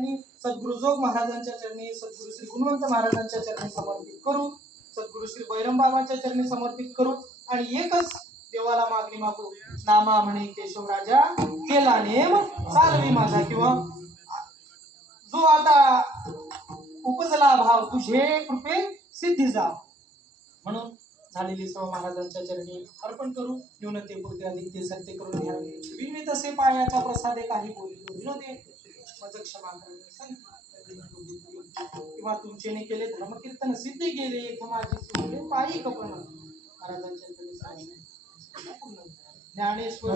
चरणी, सद्गुरु जोग महाराजांच्या चरणी, सद्गुरु श्री गुणवंत महाराजांच्या चरणी समर्पित करू, सद्गुरु श्री बैरम बाबांच्या चरणी समर्पित करू आणि एकच देवाला मागणी मागू, नामा म्हणे केशव राजा केला नेम चालवी माझा, किंवा जो आता उपजला भाव तुझे कृपे सिद्धी जा, म्हणून झालेली सर्व महाराजांच्या चरणी अर्पण करू. न्यूनते पुरते अधिक ते सत्य करून घ्यावे, विनवी तसे पायाचा प्रसादे काही बोलितो विनोदे, मज क्षमा करणे किंवा तुमचेने केले धर्मकीर्तन सिद्धी गेले, माझी सुटले पायी कपण महाराजांच्या चरणी पूर्ण ज्ञानेश्वर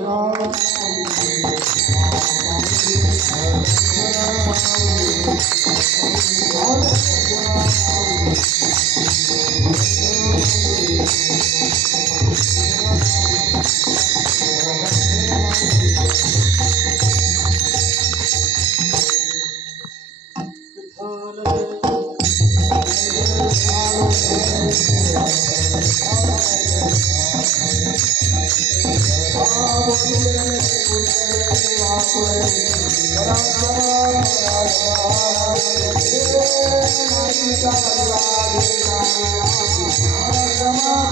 Rama